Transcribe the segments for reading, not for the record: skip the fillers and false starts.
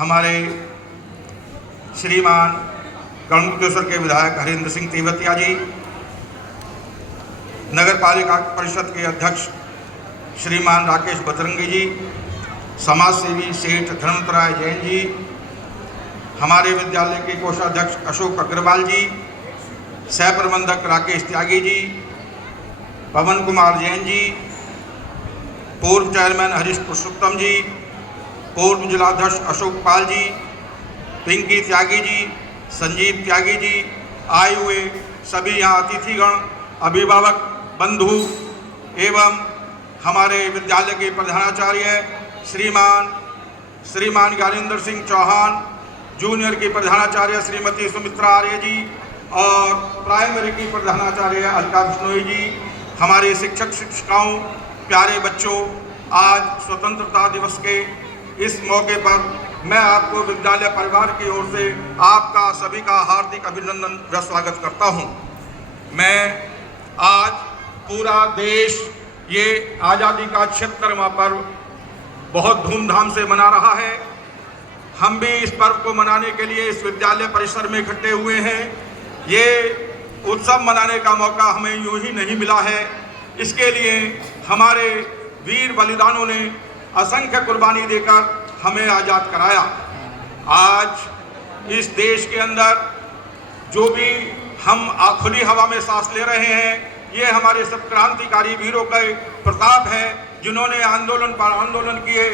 हमारे श्रीमान गढ़मुक्तेश्वर के विधायक हरेंद्र सिंह तेवतिया जी, नगर पालिका परिषद के अध्यक्ष श्रीमान राकेश बजरंगी जी, समाज सेवी सेठ धर्मतराय जैन जी, हमारे विद्यालय के कोषाध्यक्ष अशोक अग्रवाल जी, सह प्रबंधक राकेश त्यागी जी, पवन कुमार जैन जी, पूर्व चेयरमैन हरीश पुरुषोत्तम जी, पूर्व जिलाध्यक्ष अशोक पाल जी, पिंकी त्यागी जी, संजीव त्यागी जी, आए हुए सभी यहाँ अतिथिगण, अभिभावक बंधु एवं हमारे विद्यालय के प्रधानाचार्य श्रीमान ज्ञानेंद्र सिंह चौहान, जूनियर की प्रधानाचार्य श्रीमती सुमित्रा आर्य जी और प्राइमरी की प्रधानाचार्य अलका बिश्नोई जी, हमारे शिक्षक शिक्षिकाओं, प्यारे बच्चों, आज स्वतंत्रता दिवस के इस मौके पर मैं आपको विद्यालय परिवार की ओर से आपका सभी का हार्दिक अभिनंदन व स्वागत करता हूं। मैं आज पूरा देश ये आज़ादी का 76वां पर्व बहुत धूमधाम से मना रहा है। हम भी इस पर्व को मनाने के लिए इस विद्यालय परिसर में इकट्ठे हुए हैं। ये उत्सव मनाने का मौका हमें यूं ही नहीं मिला है। इसके लिए हमारे वीर बलिदानों ने असंख्य कुर्बानी देकर हमें आज़ाद कराया। आज इस देश के अंदर जो भी हम खुली हवा में सांस ले रहे हैं, ये हमारे सब क्रांतिकारी वीरों का प्रताप है, जिन्होंने आंदोलन पर आंदोलन किए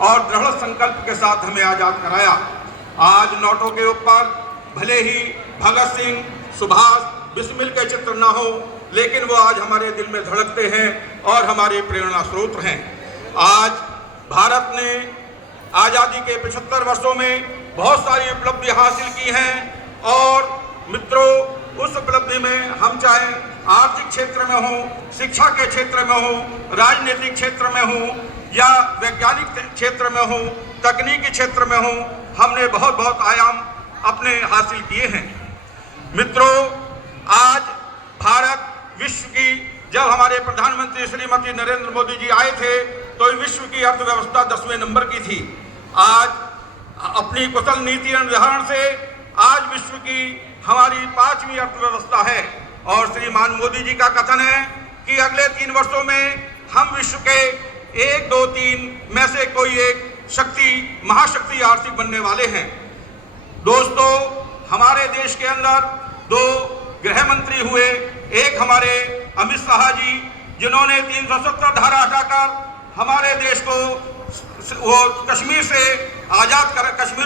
और दृढ़ संकल्प के साथ हमें आज़ाद कराया। आज नोटों के ऊपर भले ही भगत सिंह, सुभाष, बिस्मिल के चित्र ना हो, लेकिन वो आज हमारे दिल में धड़कते हैं और हमारे प्रेरणा स्रोत हैं। आज भारत ने आज़ादी के 75 वर्षों में बहुत सारी उपलब्धि हासिल की हैं और मित्रों, उस उपलब्धि में हम चाहे आर्थिक क्षेत्र में हो, शिक्षा के क्षेत्र में हो, राजनीतिक क्षेत्र में हो या वैज्ञानिक क्षेत्र में हो, तकनीकी क्षेत्र में हो, हमने बहुत बहुत आयाम अपने हासिल किए हैं। मित्रों, आज भारत विश्व की, जब हमारे प्रधानमंत्री श्रीमती नरेंद्र मोदी जी आए थे तो विश्व की अर्थव्यवस्था 10वें नंबर की थी। आज अपनी कुशल नीति निर्धारण से आज विश्व की हमारी 5वीं अर्थव्यवस्था है और श्रीमान मोदी जी का कथन है कि अगले 3 वर्षों में हम विश्व के 1, 2, 3 में से कोई एक महाशक्ति आर्थिक बनने वाले हैं। दोस्तों, हमारे देश के अंदर 2 गृह मंत्री हुए, एक हमारे अमित शाह जी, जिन्होंने 370 धारा हटाकर हमारे देश को कश्मीर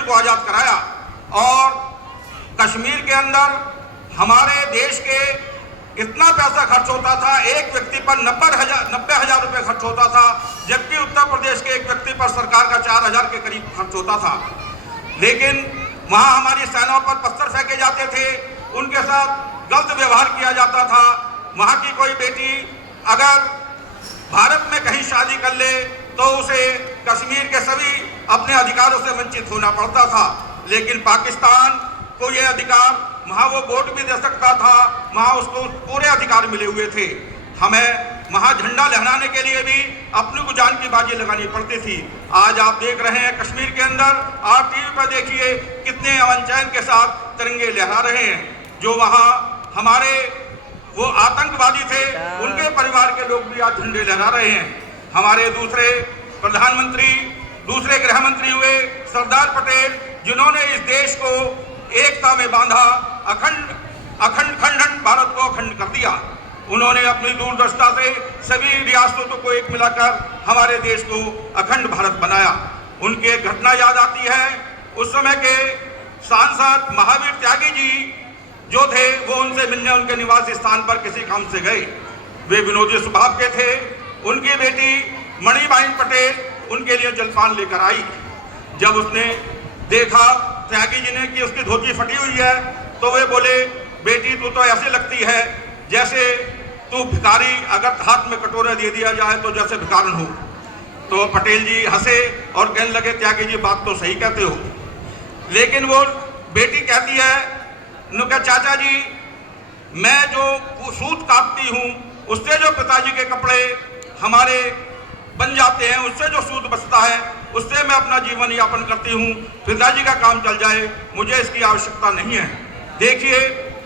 को आज़ाद कराया और कश्मीर के अंदर हमारे देश के इतना पैसा खर्च होता था, एक व्यक्ति पर 90,000 रुपये खर्च होता था, जबकि उत्तर प्रदेश के एक व्यक्ति पर सरकार का 4,000 के करीब खर्च होता था। लेकिन वहाँ हमारी सेनाओं पर पत्थर फेंके जाते थे, उनके साथ गलत व्यवहार किया जाता था। वहाँ की कोई बेटी अगर भारत में कहीं शादी कर ले तो उसे कश्मीर के सभी अपने अधिकारों से वंचित होना पड़ता था। लेकिन पाकिस्तान को यह अधिकार, वहाँ वो वोट भी दे सकता था, वहाँ उसको पूरे अधिकार मिले हुए थे। हमें वहाँ झंडा लहराने के लिए भी अपनी को जान की बाजी लगानी पड़ती थी। आज आप देख रहे हैं कश्मीर के अंदर, आप टीवी पर देखिए कितने अमन चैन के साथ तिरंगे लहरा रहे हैं। जो वहाँ हमारे वो आतंकवादी थे, उनके परिवार के लोग भी आज झंडे लहरा रहे हैं। हमारे दूसरे प्रधानमंत्री, दूसरे गृह मंत्री हुए सरदार पटेल, जिन्होंने इस देश को एकता में बांधा, खंड भारत को अखंड कर दिया। उन्होंने अपनी दूरदर्शिता से सभी रियासतों को एक मिलाकर हमारे देश को अखंड भारत बनाया। उनकी एक घटना याद आती है, उस समय के सांसद महावीर त्यागी जी जो थे, वो उनसे मिलने उनके निवास स्थान पर किसी काम से गए। वे विनोदी स्वभाव के थे। उनकी बेटी मणिबाइन पटेल उनके लिए जलपान लेकर आई। जब उसने देखा त्यागी जी ने कि उसकी धोती फटी हुई है, तो वे बोले, बेटी तू तो ऐसे लगती है जैसे तू भिखारी, अगर हाथ में कटोरा दे दिया जाए तो जैसे भिखारन हो। तो पटेल जी हंसे और कहने लगे, त्यागी जी बात तो सही कहते हो। लेकिन वो बेटी कहती है, उन्होंने कहा, चाचा जी मैं जो सूत काटती हूँ उससे जो पिताजी के कपड़े हमारे बन जाते हैं, उससे जो सूत बचता है उससे मैं अपना जीवन यापन करती हूँ, पिताजी का काम चल जाए, मुझे इसकी आवश्यकता नहीं है। देखिए,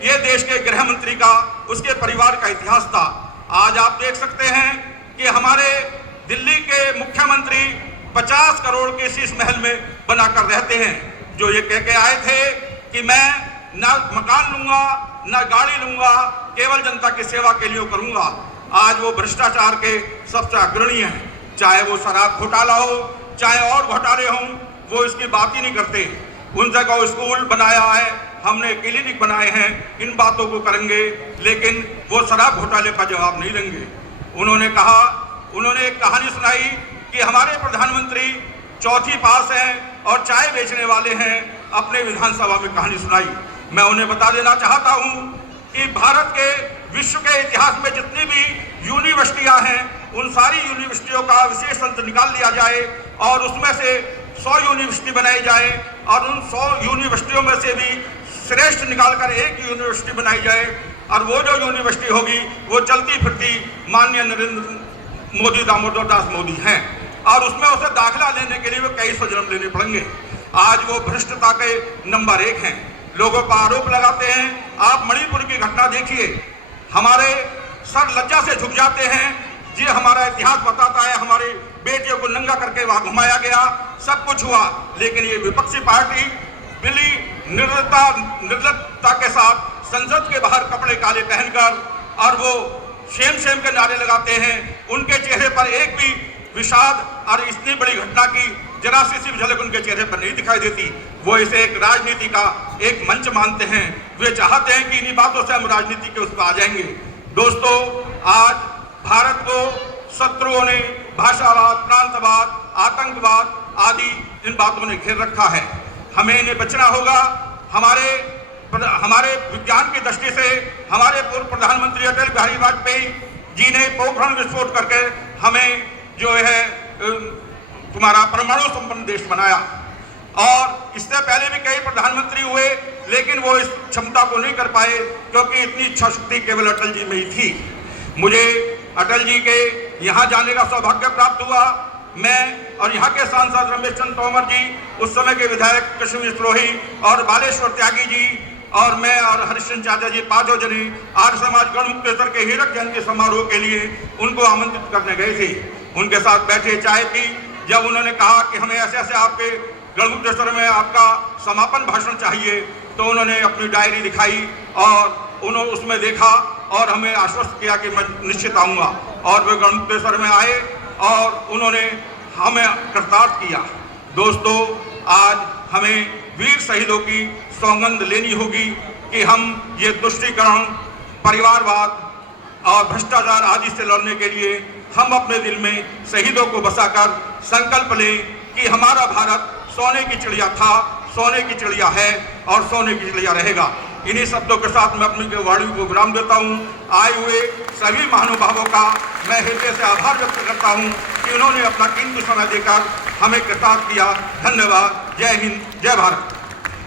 ये देश के गृह मंत्री का, उसके परिवार का इतिहास था। आज आप देख सकते हैं कि हमारे दिल्ली के मुख्यमंत्री 50 करोड़ के शीश महल में बनाकर रहते हैं, जो ये कह के आए थे कि मैं ना मकान लूंगा ना गाड़ी लूंगा, केवल जनता की सेवा के लिए करूंगा। आज वो भ्रष्टाचार के सबसे अग्रणी हैं, चाहे वो शराब घोटाला हो, चाहे और घोटाले हों, वो इसकी बात ही नहीं करते। उन जगह स्कूल बनाया है, हमने क्लिनिक बनाए हैं, इन बातों को करेंगे, लेकिन वो शराब घोटाले का जवाब नहीं देंगे। उन्होंने एक कहानी सुनाई कि हमारे प्रधानमंत्री चौथी पास हैं और चाय बेचने वाले हैं, अपने विधानसभा में कहानी सुनाई। मैं उन्हें बता देना चाहता हूं कि भारत के, विश्व के इतिहास में जितनी भी यूनिवर्सिटियां हैं, उन सारी यूनिवर्सिटियों का विशेष अंक निकाल लिया जाए और उसमें से 100 यूनिवर्सिटी बनाई जाए और उन 100 यूनिवर्सिटियों में से भी श्रेष्ठ निकालकर एक यूनिवर्सिटी बनाई जाए, और वो जो यूनिवर्सिटी होगी वो चलती फिरती माननीय नरेंद्र मोदी, दामोदर दास मोदी हैं, और उसमें उसे दाखिला लेने के लिए वो कई सौ जन्म लेने पड़ेंगे। आज वो भ्रष्टता के नंबर 1 हैं। लोगों पर आरोप लगाते हैं। आप मणिपुर की घटना देखिए, हमारे सर लज्जा से झुक जाते हैं। ये हमारा इतिहास बताता है, हमारी बेटियों को नंगा करके वहां घुमाया गया, सब कुछ हुआ, लेकिन ये विपक्षी पार्टी बिल्ली निर्लजता के साथ संसद के बाहर कपड़े काले पहनकर और वो शेम शेम के नारे लगाते हैं। उनके चेहरे पर एक भी विषाद और इतनी बड़ी घटना की जरा सी भी झलक उनके चेहरे पर नहीं दिखाई देती। वो इसे एक राजनीति का एक मंच मानते हैं। वे चाहते हैं कि इन्हीं बातों से हम राजनीति के उस पर आ जाएंगे। दोस्तों, आज भारत को शत्रुओं ने भाषावाद, प्रांतवाद, आतंकवाद आदि इन बातों ने घेर रखा है। हमें इन्हें बचना होगा। हमारे विज्ञान की दृष्टि से हमारे पूर्व प्रधानमंत्री अटल बिहारी वाजपेयी जी ने पोखरण विस्फोट करके हमें जो है तुम्हारा परमाणु संपन्न देश बनाया, और इससे पहले भी कई प्रधानमंत्री हुए, लेकिन वो इस क्षमता को नहीं कर पाए क्योंकि इतनी इच्छा शक्ति केवल अटल जी में ही थी। मुझे अटल जी के यहाँ जाने का सौभाग्य प्राप्त हुआ। मैं और यहाँ के सांसद रमेश चंद्र तोमर जी, उस समय के विधायक कृष्ण सिरोही और बालेश्वर त्यागी जी और मैं और हरिश्चंद्र चाचा जी, पांचों जने आर्य समाज गढ़मुक्तेश्वर के हीरक जयंती समारोह के लिए उनको आमंत्रित करने गए थे। उनके साथ बैठे, चाय पी। जब उन्होंने कहा कि हमें ऐसे ऐसे आपके गढ़मुक्तेश्वर में आपका समापन भाषण चाहिए, तो उन्होंने अपनी डायरी दिखाई और उन्होंने उसमें देखा और हमें आश्वस्त किया कि मैं निश्चित आऊँगा। और वे गढ़मुक्तेश्वर में आए और उन्होंने हमें कृतार्थ किया। दोस्तों, आज हमें वीर शहीदों की सौगंध लेनी होगी कि हम ये तुष्टीकरण, परिवारवाद और भ्रष्टाचार आदि से लड़ने के लिए हम अपने दिल में शहीदों को बसाकर संकल्प लें कि हमारा भारत सोने की चिड़िया था, सोने की चिड़िया है और सोने की चिड़िया रहेगा। इन्हीं शब्दों के साथ मैं अपनी वाणी को विराम देता हूँ। आए हुए सभी महानुभावों का मैं हृदय से आभार व्यक्त करता हूँ कि उन्होंने अपना कीमती समय देकर हमें कृतार्थ किया। धन्यवाद। जय हिंद, जय भारत।